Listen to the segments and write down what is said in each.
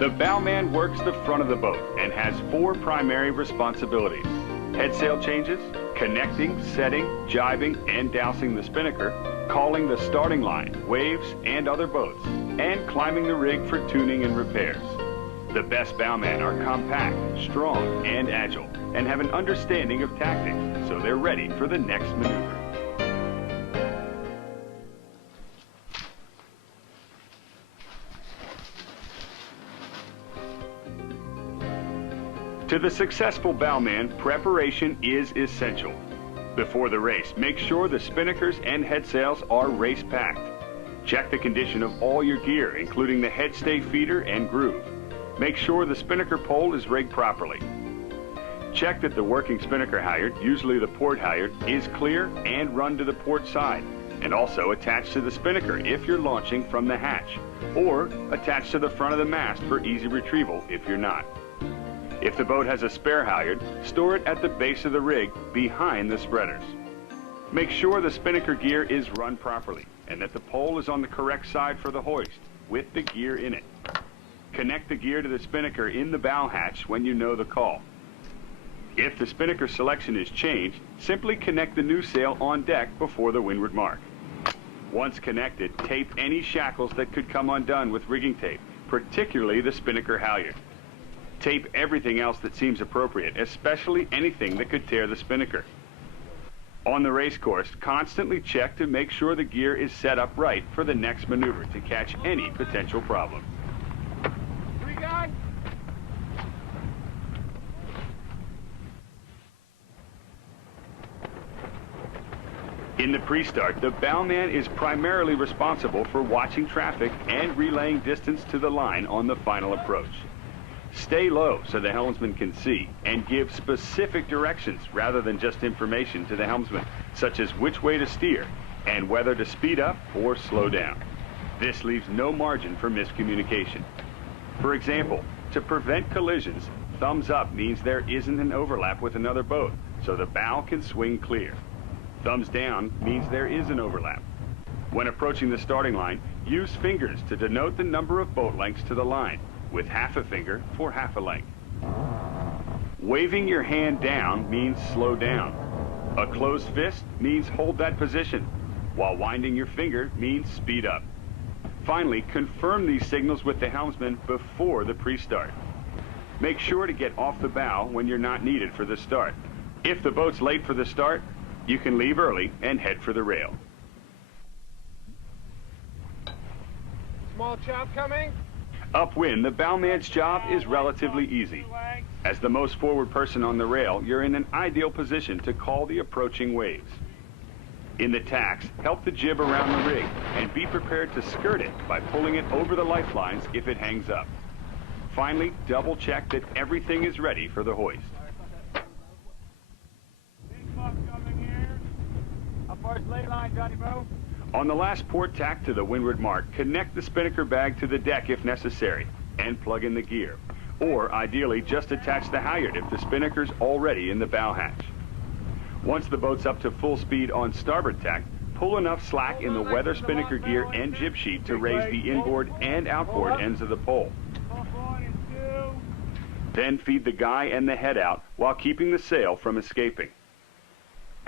The bowman works the front of the boat and has 4 primary responsibilities: head sail changes, connecting, setting, jibing, and dousing the spinnaker, calling the starting line, waves, and other boats, and climbing the rig for tuning and repairs. The best bowmen are compact, strong, and agile, and have an understanding of tactics, so they're ready for the next maneuver. To the successful bowman, preparation is essential. Before the race, make sure the spinnakers and head sails are race-packed. Check the condition of all your gear, including the head stay feeder and groove. Make sure the spinnaker pole is rigged properly. Check that the working spinnaker halyard, usually the port halyard, is clear and run to the port side, and also attached to the spinnaker if you're launching from the hatch, or attached to the front of the mast for easy retrieval if you're not. If the boat has a spare halyard, store it at the base of the rig behind the spreaders. Make sure the spinnaker gear is run properly and that the pole is on the correct side for the hoist with the gear in it. Connect the gear to the spinnaker in the bow hatch when you know the call. If the spinnaker selection is changed, simply connect the new sail on deck before the windward mark. Once connected, tape any shackles that could come undone with rigging tape, particularly the spinnaker halyard. Tape everything else that seems appropriate, especially anything that could tear the spinnaker. On the race course, constantly check to make sure the gear is set up right for the next maneuver to catch any potential problem. In the pre-start, the bowman is primarily responsible for watching traffic and relaying distance to the line on the final approach. Stay low so the helmsman can see, and give specific directions rather than just information to the helmsman, such as which way to steer and whether to speed up or slow down. This leaves no margin for miscommunication. For example, to prevent collisions, thumbs up means there isn't an overlap with another boat, so the bow can swing clear. Thumbs down means there is an overlap. When approaching the starting line, use fingers to denote the number of boat lengths to the line, with half a finger for half a length. Waving your hand down means slow down. A closed fist means hold that position, while winding your finger means speed up. Finally, confirm these signals with the helmsman before the pre-start. Make sure to get off the bow when you're not needed for the start. If the boat's late for the start, you can leave early and head for the rail. Small chop coming. Upwind, the bowman's job is relatively easy. As the most forward person on the rail, you're in an ideal position to call the approaching waves. In the tacks, help the jib around the rig and be prepared to skirt it by pulling it over the lifelines if it hangs up. Finally, double check that everything is ready for the hoist. On the last port tack to the windward mark, connect the spinnaker bag to the deck if necessary and plug in the gear. Or, ideally, just attach the halyard if the spinnaker's already in the bow hatch. Once the boat's up to full speed on starboard tack, pull enough slack in the weather spinnaker gear and jib sheet to raise the inboard and outboard ends of the pole. Then feed the guy and the head out while keeping the sail from escaping.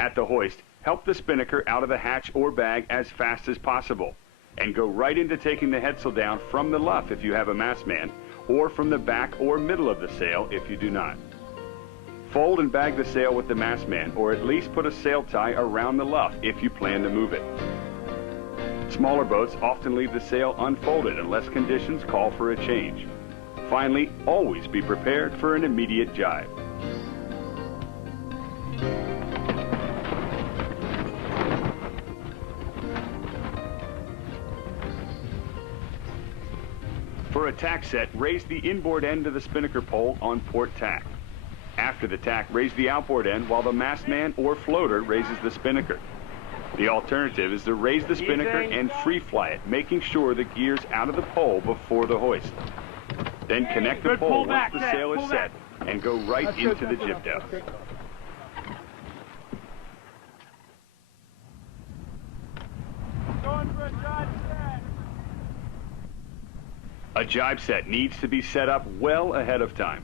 At the hoist, help the spinnaker out of the hatch or bag as fast as possible, and go right into taking the headsail down from the luff if you have a mastman, or from the back or middle of the sail if you do not. Fold and bag the sail with the mastman, or at least put a sail tie around the luff if you plan to move it. Smaller boats often leave the sail unfolded unless conditions call for a change. Finally, always be prepared for an immediate jibe. For a tack set, raise the inboard end of the spinnaker pole on port tack. After the tack, raise the outboard end while the mastman or floater raises the spinnaker. The alternative is to raise the spinnaker and free fly it, making sure the gear's out of the pole before the hoist. Then connect the pole once the sail is set and go right into the jib douse. A jibe set needs to be set up well ahead of time.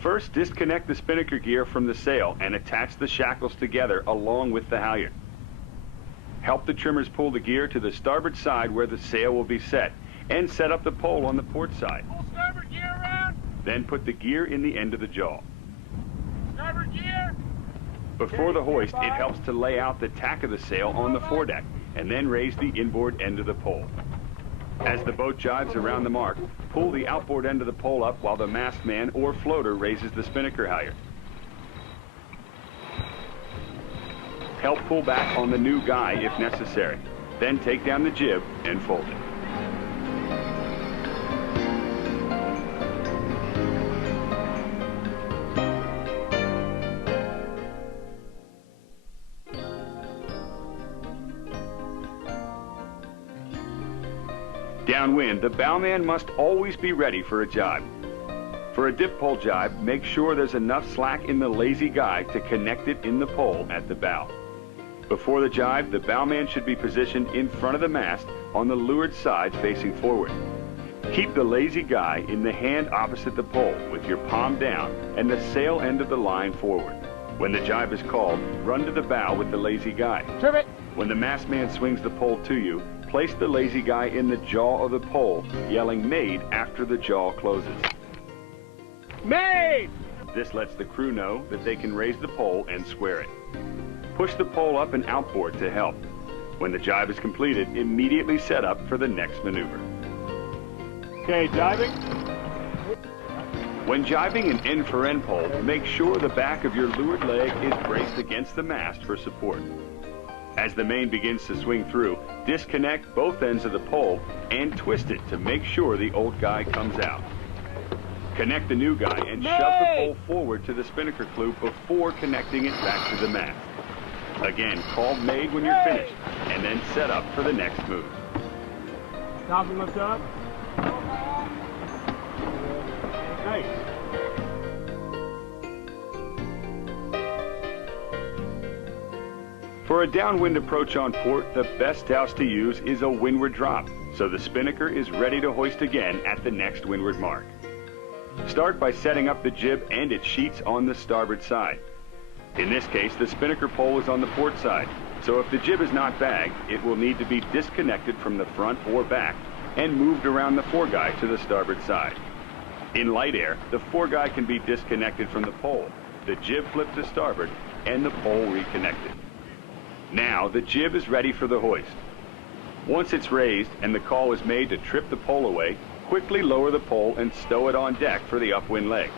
First, disconnect the spinnaker gear from the sail and attach the shackles together along with the halyard. Help the trimmers pull the gear to the starboard side where the sail will be set, and set up the pole on the port side. Pull starboard gear around. Then put the gear in the end of the jaw. Starboard gear. Before the hoist, it helps to lay out the tack of the sail on the foredeck, and then raise the inboard end of the pole. As the boat jibes around the mark, pull the outboard end of the pole up while the mast man or floater raises the spinnaker halyard. Help pull back on the new guy if necessary. Then take down the jib and fold it. Downwind, the bowman must always be ready for a jibe. For a dip pole jibe, make sure there's enough slack in the lazy guy to connect it in the pole at the bow. Before the jibe, the bowman should be positioned in front of the mast on the leeward side facing forward. Keep the lazy guy in the hand opposite the pole with your palm down and the sail end of the line forward. When the jibe is called, run to the bow with the lazy guy. Trim it. When the mast man swings the pole to you, place the lazy guy in the jaw of the pole, yelling "made" after the jaw closes. Made! This lets the crew know that they can raise the pole and square it. Push the pole up and outboard to help. When the jibe is completed, immediately set up for the next maneuver. Okay, jibing. When jibing an end-for-end pole, make sure the back of your leeward leg is braced against the mast for support. As the main begins to swing through, disconnect both ends of the pole and twist it to make sure the old guy comes out. Connect the new guy and shove the pole forward to the spinnaker clew before connecting it back to the mast. Again, call "made" when you're finished, and then set up for the next move. Thompson, lift up. Nice. For a downwind approach on port, the best house to use is a windward drop, so the spinnaker is ready to hoist again at the next windward mark. Start by setting up the jib and its sheets on the starboard side. In this case, the spinnaker pole is on the port side, so if the jib is not bagged, it will need to be disconnected from the front or back and moved around the foreguy to the starboard side. In light air, the foreguy can be disconnected from the pole, the jib flipped to starboard, and the pole reconnected. Now, the jib is ready for the hoist. Once it's raised and the call is made to trip the pole away, quickly lower the pole and stow it on deck for the upwind leg.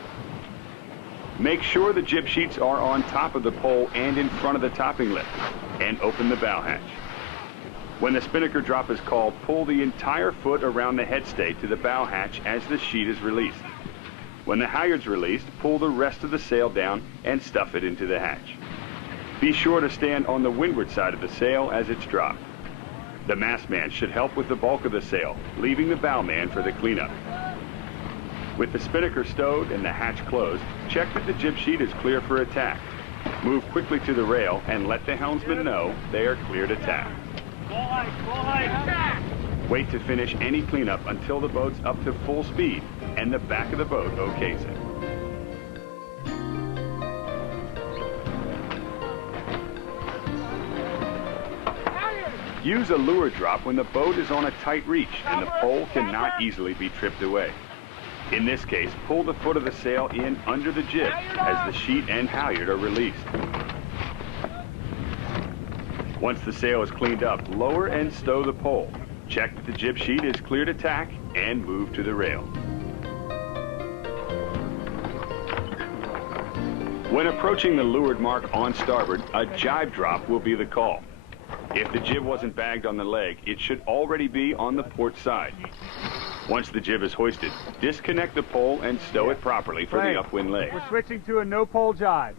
Make sure the jib sheets are on top of the pole and in front of the topping lift, and open the bow hatch. When the spinnaker drop is called, pull the entire foot around the headstay to the bow hatch as the sheet is released. When the halyard's released, pull the rest of the sail down and stuff it into the hatch. Be sure to stand on the windward side of the sail as it's dropped. The mastman should help with the bulk of the sail, leaving the bowman for the cleanup. With the spinnaker stowed and the hatch closed, check that the jib sheet is clear for attack. Move quickly to the rail and let the helmsman know they are clear to tack. Wait to finish any cleanup until the boat's up to full speed and the back of the boat okays it. Use a lure drop when the boat is on a tight reach and the pole cannot easily be tripped away. In this case, pull the foot of the sail in under the jib as the sheet and halyard are released. Once the sail is cleaned up, lower and stow the pole. Check that the jib sheet is clear to tack and move to the rail. When approaching the leeward mark on starboard, a jibe drop will be the call. If the jib wasn't bagged on the leg, it should already be on the port side. Once the jib is hoisted, disconnect the pole and stow it properly for the upwind leg. We're switching to a no-pole jibe.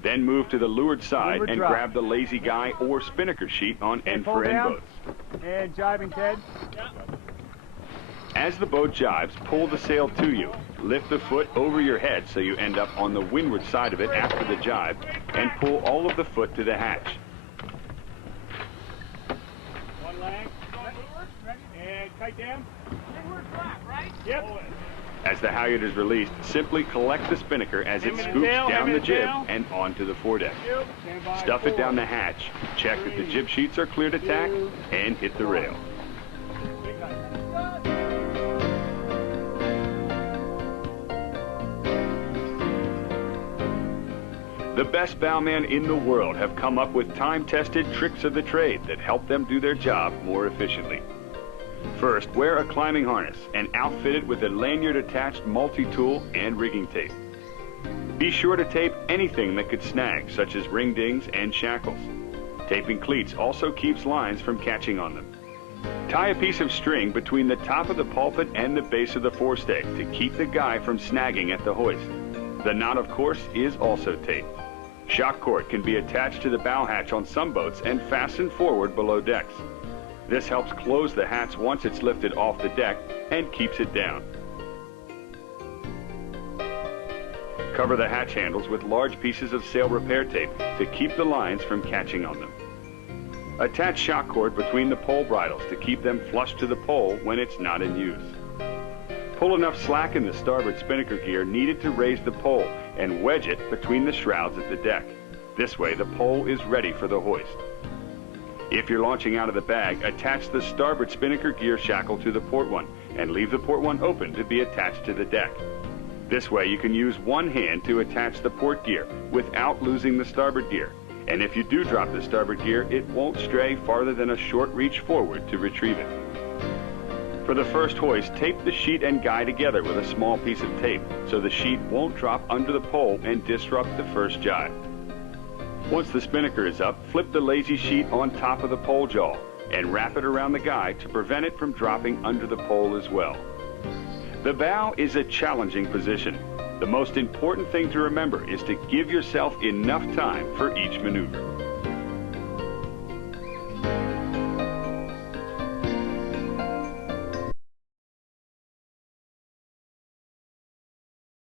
Then move to the leeward side Leeward and drop. grab the lazy guy or spinnaker sheet on Pull end-for-end down. boats. And jibing, Ted. As the boat jibes, pull the sail to you. Lift the foot over your head so you end up on the windward side of it after the jibe, and pull all of the foot to the hatch. One leg. And kite down. Windward flat, right? Yep. As the halyard is released, simply collect the spinnaker as it scoops down the jib and onto the foredeck. Stuff it down the hatch, check that the jib sheets are clear to tack, and hit the rail. The best bowmen in the world have come up with time-tested tricks of the trade that help them do their job more efficiently. First, wear a climbing harness and outfit it with a lanyard-attached multi-tool and rigging tape. Be sure to tape anything that could snag, such as ring dings and shackles. Taping cleats also keeps lines from catching on them. Tie a piece of string between the top of the pulpit and the base of the forestay to keep the guy from snagging at the hoist. The knot, of course, is also taped. Shock cord can be attached to the bow hatch on some boats and fastened forward below decks. This helps close the hatch once it's lifted off the deck and keeps it down. Cover the hatch handles with large pieces of sail repair tape to keep the lines from catching on them. Attach shock cord between the pole bridles to keep them flush to the pole when it's not in use. Pull enough slack in the starboard spinnaker gear needed to raise the pole and wedge it between the shrouds at the deck. This way the pole is ready for the hoist. If you're launching out of the bag, attach the starboard spinnaker gear shackle to the port one and leave the port one open to be attached to the deck. This way you can use one hand to attach the port gear without losing the starboard gear. And if you do drop the starboard gear, it won't stray farther than a short reach forward to retrieve it. For the first hoist, tape the sheet and guy together with a small piece of tape so the sheet won't drop under the pole and disrupt the first jibe. Once the spinnaker is up, flip the lazy sheet on top of the pole jaw and wrap it around the guy to prevent it from dropping under the pole as well. The bow is a challenging position. The most important thing to remember is to give yourself enough time for each maneuver.